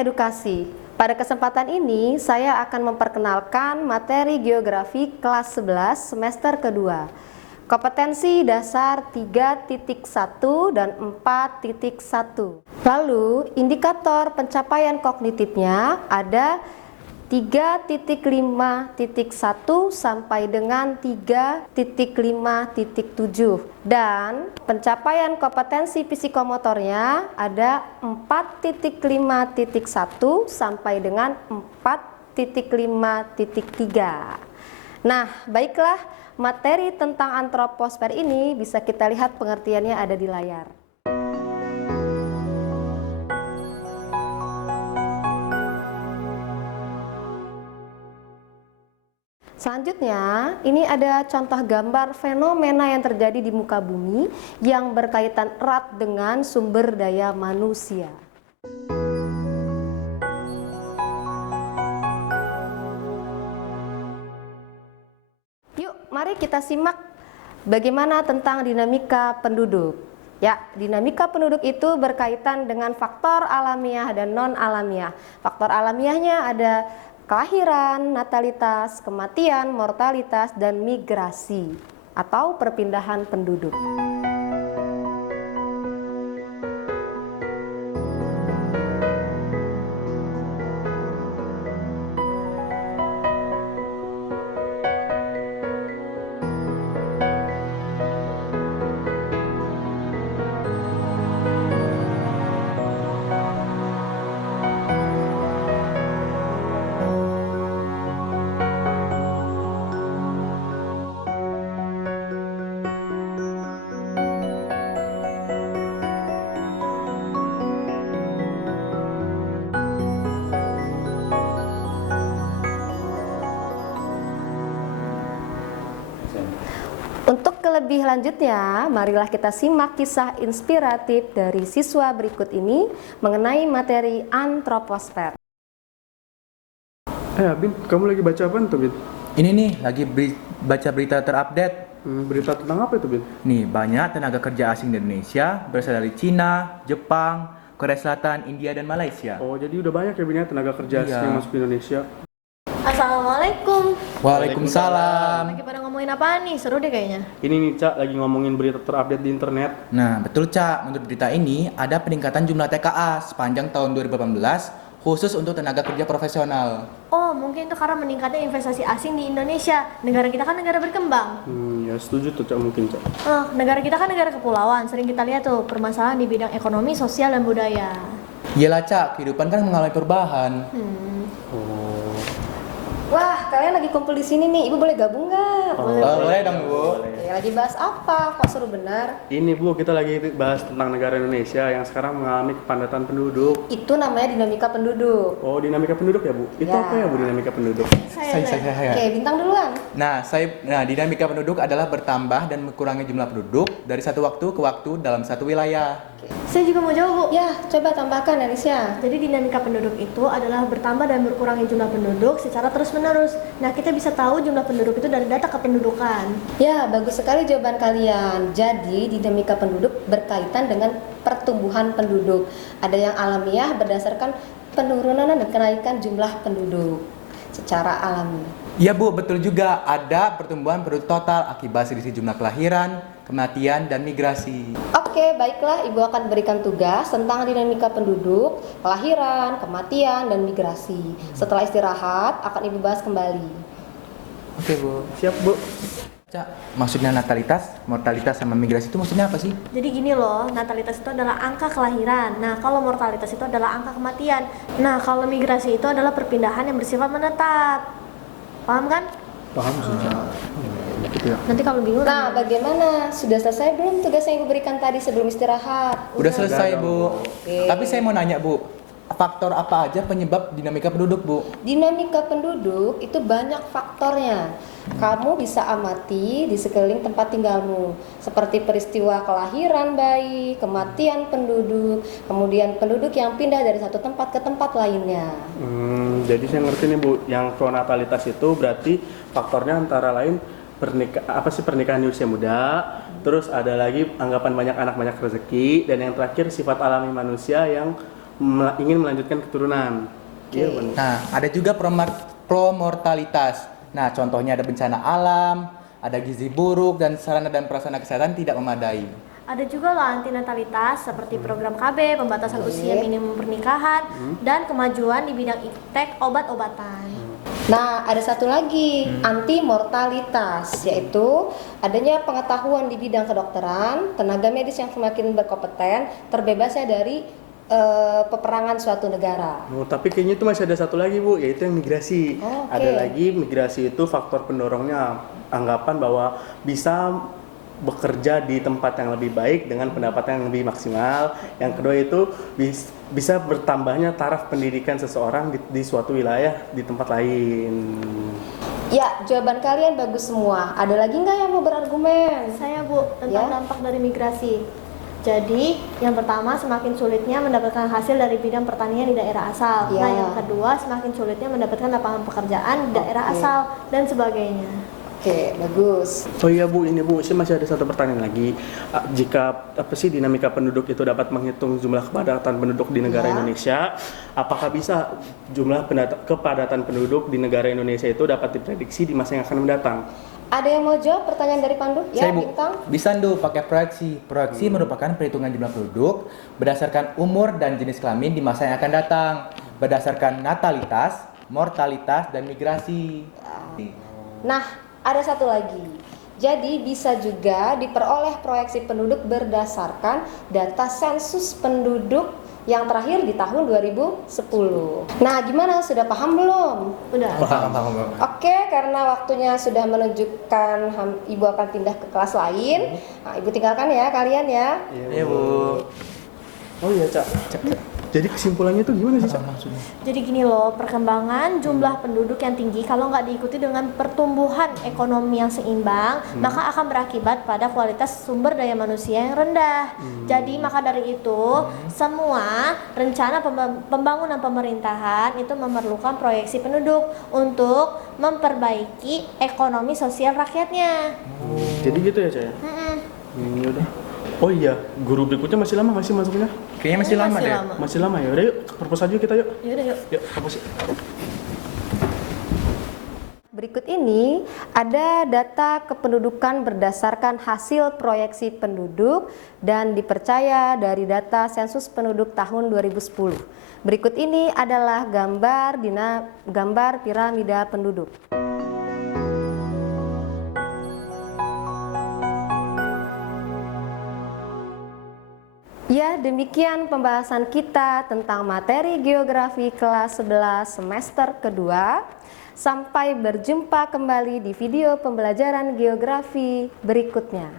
edukasi. Pada kesempatan ini, saya akan memperkenalkan materi geografi kelas 11 semester kedua. Kompetensi dasar 3.1 dan 4.1. Lalu, indikator pencapaian kognitifnya ada 3.5.1 sampai dengan 3.5.7 dan pencapaian kompetensi psikomotornya ada 4.5.1 sampai dengan 4.5.3. Nah, baiklah, materi tentang antroposfer ini bisa kita lihat pengertiannya ada di layar. Selanjutnya, ini ada contoh gambar fenomena yang terjadi di muka bumi yang berkaitan erat dengan sumber daya manusia. Yuk, mari kita simak bagaimana tentang dinamika penduduk. Ya, dinamika penduduk itu berkaitan dengan faktor alamiah dan non-alamiah. Faktor alamiahnya ada kelahiran, natalitas, kematian, mortalitas, dan migrasi atau perpindahan penduduk. Untuk lebih lanjutnya, marilah kita simak kisah inspiratif dari siswa berikut ini mengenai materi antroposfer. Bin, kamu lagi baca apa tuh, Bin? Ini nih, lagi baca berita terupdate. Berita tentang apa itu, Bin? Nih, banyak tenaga kerja asing di Indonesia berasal dari Cina, Jepang, Korea Selatan, India, dan Malaysia. Oh, jadi udah banyak ya, Bin, ya, tenaga kerja asing yang masuk ke Indonesia. Assalamualaikum. Waalaikumsalam. Lagi pada ngomongin apaan nih? Seru deh kayaknya. Ini nih, Cak, lagi ngomongin berita terupdate di internet. Nah, betul Cak, menurut berita ini ada peningkatan jumlah TKA sepanjang tahun 2018 khusus untuk tenaga kerja profesional. Oh, mungkin itu karena meningkatnya investasi asing di Indonesia. Negara kita kan negara berkembang. Ya setuju tuh, Cak, mungkin, Cak. Negara kita kan negara kepulauan. Sering kita lihat tuh permasalahan di bidang ekonomi, sosial, dan budaya. Iyalah Cak, kehidupan kan mengalami perubahan. Wah, kalian lagi kumpul di sini nih. Ibu boleh gabung nggak? Boleh dong, Bu. Oke, lagi bahas apa? Kok seru benar? Ini, Bu, kita lagi bahas tentang negara Indonesia yang sekarang mengalami kepadatan penduduk. Itu namanya dinamika penduduk. Oh, dinamika penduduk ya, Bu? Itu Ya. apa ya, Bu, dinamika penduduk? Saya. Oke, Bintang duluan. Nah, dinamika penduduk adalah bertambah dan berkurangnya jumlah penduduk dari satu waktu ke waktu dalam satu wilayah. Saya juga mau jawab, Bu. Ya, coba tambahkan, Alicia. Jadi dinamika penduduk itu adalah bertambah dan berkurangnya jumlah penduduk secara terus-menerus. Nah, kita bisa tahu jumlah penduduk itu dari data kependudukan. Ya, bagus sekali jawaban kalian. Jadi, dinamika penduduk berkaitan dengan pertumbuhan penduduk. Ada yang alamiah berdasarkan penurunan dan kenaikan jumlah penduduk secara alami. Iya Bu, betul juga ada pertumbuhan penduduk total akibat selisih jumlah kelahiran, kematian, dan migrasi. Oke, baiklah, Ibu akan berikan tugas tentang dinamika penduduk, kelahiran, kematian, dan migrasi. Setelah istirahat, akan Ibu bahas kembali. Oke Bu. Siap, Bu. Cak, maksudnya natalitas, mortalitas, sama migrasi itu maksudnya apa sih? Jadi gini loh, natalitas itu adalah angka kelahiran. Nah, kalau mortalitas itu adalah angka kematian. Nah, kalau migrasi itu adalah perpindahan yang bersifat menetap. Paham kan? Paham sih, Cak. Gitu ya. Nanti kalau bingung. Nah, bagaimana? Sudah selesai belum tugas yang Ibu berikan tadi sebelum istirahat? Udah selesai Bu. Oke. Tapi saya mau nanya Bu, faktor apa aja penyebab dinamika penduduk Bu? Dinamika penduduk itu banyak faktornya. Kamu bisa amati di sekeliling tempat tinggalmu, seperti peristiwa kelahiran bayi, kematian penduduk, kemudian penduduk yang pindah dari satu tempat ke tempat lainnya. Jadi saya ngerti nih, Bu, yang pronatalitas itu berarti faktornya antara lain pernikahan di usia muda, terus ada lagi anggapan banyak anak banyak rezeki, dan yang terakhir sifat alami manusia yang ingin melanjutkan keturunan. Iya benar. Nah, ada juga promortalitas. Nah, contohnya ada bencana alam, ada gizi buruk, dan sarana dan prasarana kesehatan tidak memadai. Ada juga loh antinatalitas seperti program KB, pembatasan usia minimum pernikahan, dan kemajuan di bidang iptek obat-obatan. Nah, ada satu lagi, anti mortalitas, yaitu adanya pengetahuan di bidang kedokteran, tenaga medis yang semakin berkompeten, terbebasnya dari peperangan suatu negara. Oh, tapi kayaknya itu masih ada satu lagi Bu, yaitu yang migrasi. Oh, oke. Ada lagi migrasi itu faktor pendorongnya anggapan bahwa bisa bekerja di tempat yang lebih baik dengan pendapatan yang lebih maksimal. Yang kedua itu bisa bertambahnya taraf pendidikan seseorang di suatu wilayah di tempat lain. Ya, jawaban kalian bagus semua. Ada lagi nggak yang mau berargumen? Saya Bu, tentang Ya. dampak dari migrasi. Jadi, yang pertama semakin sulitnya mendapatkan hasil dari bidang pertanian di daerah asal. Ya. Nah, yang kedua semakin sulitnya mendapatkan lapangan pekerjaan di daerah Oke. asal dan sebagainya. Oke, bagus. Oh iya Bu, ini Bu, saya masih ada satu pertanyaan lagi. Jika dinamika penduduk itu dapat menghitung jumlah kepadatan penduduk di negara Ya. Indonesia, apakah bisa jumlah kepadatan penduduk di negara Indonesia itu dapat diprediksi di masa yang akan mendatang? Ada yang mau jawab pertanyaan dari Pandu? Ya, Saya Bu, Bintang. bisa Ndu pakai proyeksi. Proyeksi merupakan perhitungan jumlah penduduk berdasarkan umur dan jenis kelamin di masa yang akan datang, berdasarkan natalitas, mortalitas, dan migrasi. Nah, ada satu lagi. Jadi bisa juga diperoleh proyeksi penduduk berdasarkan data sensus penduduk yang terakhir di tahun 2010. Nah, gimana? Sudah paham belum? Udah. Oke, karena waktunya sudah menunjukkan Ibu akan pindah ke kelas lain. Nah, Ibu tinggalkan ya kalian ya. Iya Bu. Oh iya Cak. Jadi kesimpulannya itu gimana sih Cak? Jadi gini loh, perkembangan jumlah penduduk yang tinggi kalau nggak diikuti dengan pertumbuhan ekonomi yang seimbang, maka akan berakibat pada kualitas sumber daya manusia yang rendah. Jadi maka dari itu, semua rencana pembangunan pemerintahan itu memerlukan proyeksi penduduk untuk memperbaiki ekonomi sosial rakyatnya. Jadi gitu ya Cak ya? Udah. Oh iya, guru berikutnya masih lama masih masuknya? Kayaknya masih lama deh. Masih lama ya. Udah yuk, ke perpus aja kita yuk. Yaudah yuk. Yuk, perpus. Berikut ini ada data kependudukan berdasarkan hasil proyeksi penduduk dan dipercaya dari data sensus penduduk tahun 2010. Berikut ini adalah gambar piramida penduduk. Ya, demikian pembahasan kita tentang materi geografi kelas 11 semester kedua. Sampai berjumpa kembali di video pembelajaran geografi berikutnya.